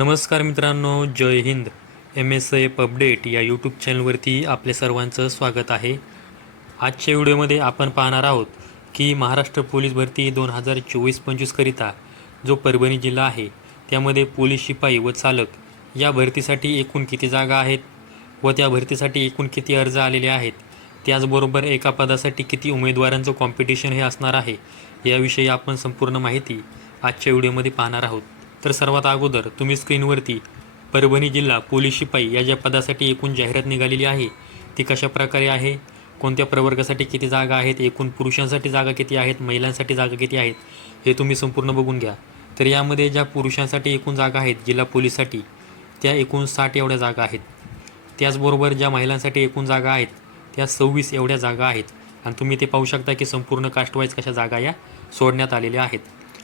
नमस्कार मित्रांनो, जय Hind. MSF update या यूट्यूब चॅनलवरती आपले सर्वांचं स्वागत आहे. आजच्या व्हिडिओमध्ये आपण पाहणार आहोत की महाराष्ट्र पोलीस भरती 2024-25 करिता जो परभणी जिल्हा आहे त्यामध्ये पोलीस शिपाई व चालक या भरतीसाठी एकूण किती जागा आहेत व त्या भरतीसाठी एकूण किती अर्ज आलेले आहेत, त्याचबरोबर एका पदासाठी किती उमेदवारांचं कॉम्पिटिशन हे असणार आहे, याविषयी आपण संपूर्ण माहिती आजच्या व्हिडिओमध्ये पाहणार आहोत. तर सर्वात अगोदर तुम्ही स्क्रीनवरती परभणी जिल्हा पोलीस शिपाई या ज्या पदासाठी एकूण जाहिरात निघालेली आहे ती कशा प्रकारे आहे, कोणत्या प्रवर्गासाठी किती जागा आहेत, एकूण पुरुषांसाठी जागा किती आहेत, महिलांसाठी जागा किती आहेत, हे तुम्ही संपूर्ण बघून घ्या. तर यामध्ये ज्या पुरुषांसाठी एकूण जागा आहेत जिल्हा पोलीससाठी त्या एकूण 60 एवढ्या जागा आहेत. त्याचबरोबर ज्या महिलांसाठी एकूण जागा आहेत त्या 26 एवढ्या जागा आहेत. आणि तुम्ही ते पाहू शकता की संपूर्ण कास्टवाईज कशा जागा या सोडण्यात आलेल्या आहेत.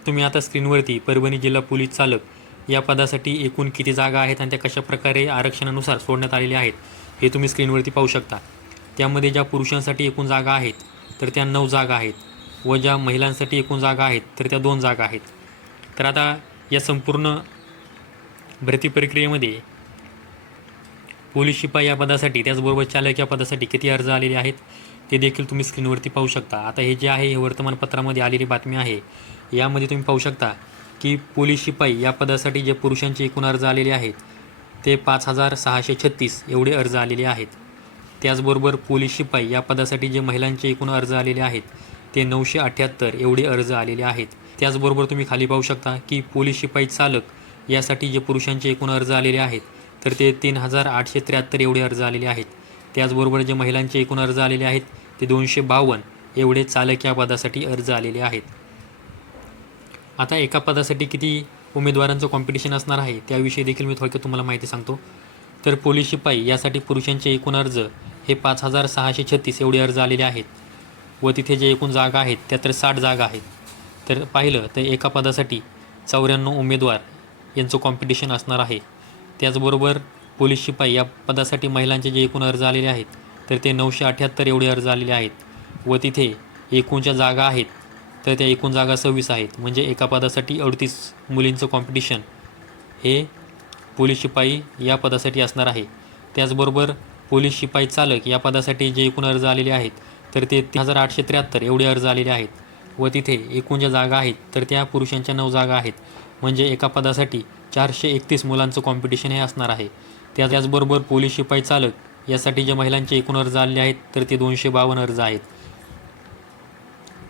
तुम्ही आता स्क्रीनवरती परभणी जिल्हा पोलीस चालक या पदासाठी एकूण किती जागा आहेत आणि त्या कशा प्रकारे आरक्षणानुसार सोडण्यात आलेल्या आहेत हे तुम्ही स्क्रीनवरती पाहू शकता. त्यामध्ये ज्या पुरुषांसाठी एकूण जागा आहेत तर त्या 9 जागा आहेत व ज्या महिलांसाठी एकूण जागा आहेत तर त्या 2 जागा आहेत. तर आता या संपूर्ण भरती प्रक्रियेमध्ये पोलीस शिपाई या पदासाठी त्याचबरोबर चालक या पदासाठी किती अर्ज आलेले आहेत ते देखील तुम्ही स्क्रीनवरती पाहू शकता. आता हे जे आहे हे वर्तमानपत्रामध्ये आलेली बातमी आहे. यामध्ये तुम्ही पाहू शकता की पोलीस शिपाई या पदासाठी जे पुरुषांचे एकूण अर्ज आलेले आहेत ते 5636 एवढे अर्ज आलेले आहेत. त्याचबरोबर पोलीस शिपाई या पदासाठी जे महिलांचे एकूण अर्ज आलेले आहेत ते 978 एवढे अर्ज आलेले आहेत. त्याचबरोबर तुम्ही खाली पाहू शकता की पोलीस शिपाई चालक यासाठी जे पुरुषांचे एकूण अर्ज आलेले आहेत तर ते 3873 एवढे अर्ज आलेले आहेत. त्याचबरोबर जे महिलांचे एकूण अर्ज आलेले आहेत ते 252 एवढे चालक या पदासाठी अर्ज आलेले आहेत. आता एका पदासाठी किती उमेदवारांचं कॉम्पिटिशन असणार आहे त्याविषयी देखील मी थोडक्यात तुम्हाला माहिती सांगतो. तर पोलीस शिपाई यासाठी पुरुषांचे एकूण अर्ज हे 5636 एवढे अर्ज आलेले आहेत व तिथे जे एकूण जागा आहेत त्या तर 60 जागा आहेत. तर पाहिलं तर एका पदासाठी 94 उमेदवार यांचं कॉम्पिटिशन असणार आहे. त्याचबरोबर पोलीस शिपाई या पदासाठी महिलांचे जे एकूण अर्ज आलेले आहेत तर ते 978 एवढे अर्ज आलेले आहेत व तिथे एकूणच्या जागा आहेत तर त्या एकूण जागा 26 आहेत. म्हणजे एका पदासाठी 38 मुलींचं कॉम्पिटिशन हे पोलीस शिपाई या पदासाठी असणार आहे. त्याचबरोबर पोलीस शिपाई चालक या पदासाठी जे एकूण अर्ज आलेले आहेत तर ते 3873 एवढे अर्ज आलेले आहेत व तिथे एकूण ज्या जागा आहेत तर त्या पुरुषांच्या 9 जागा आहेत. म्हणजे एका पदासाठी 431 मुलांचं कॉम्पिटिशन हे असणार आहे. त्याचबरोबर पोलीस शिपाई चालक यासाठी जे महिलांचे एकूण अर्ज आलेले आहेत तर ते 252 अर्ज आहेत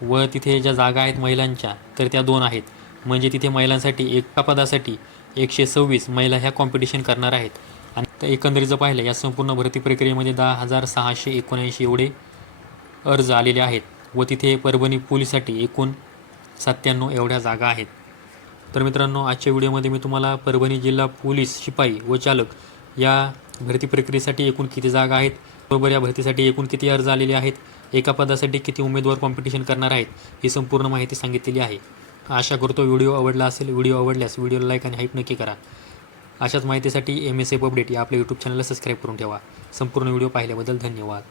व तिथे ज्या जागा आहेत महिलांच्या तर त्या 2 आहेत. म्हणजे तिथे महिलांसाठी एका पदासाठी 126 महिला ह्या कॉम्पिटिशन करणार आहेत. आणि एकंदरीत जर पाहिलं या संपूर्ण भरती प्रक्रियेमध्ये 10,679 एवढे अर्ज आलेले आहेत व तिथे परभणी पोलीससाठी एकूण 97 एवढ्या जागा आहेत. तर मित्रांनो, आजच्या व्हिडिओमध्ये मी तुम्हाला परभणी जिल्हा पोलीस शिपाई व चालक या भरती प्रक्रियेसाठी एकूण किती जागा आहेत, बरोबर या भरतीसाठी एकूण किती अर्ज आलेले आहेत, एका पदासाठी किती उमेदवार कॉम्पिटिशन करणार आहेत ही संपूर्ण माहिती सांगितलेली आहे. आशा करतो व्हिडिओ आवडला असेल. व्हिडिओ आवडल्यास व्हिडिओला लाईक आणि हाईप नक्की करा. अशाच माहितीसाठी MSF अपडेट या आपल्या यूट्यूब चॅनलला सबस्क्राईब करून ठेवा. संपूर्ण व्हिडिओ पाहिल्याबद्दल धन्यवाद.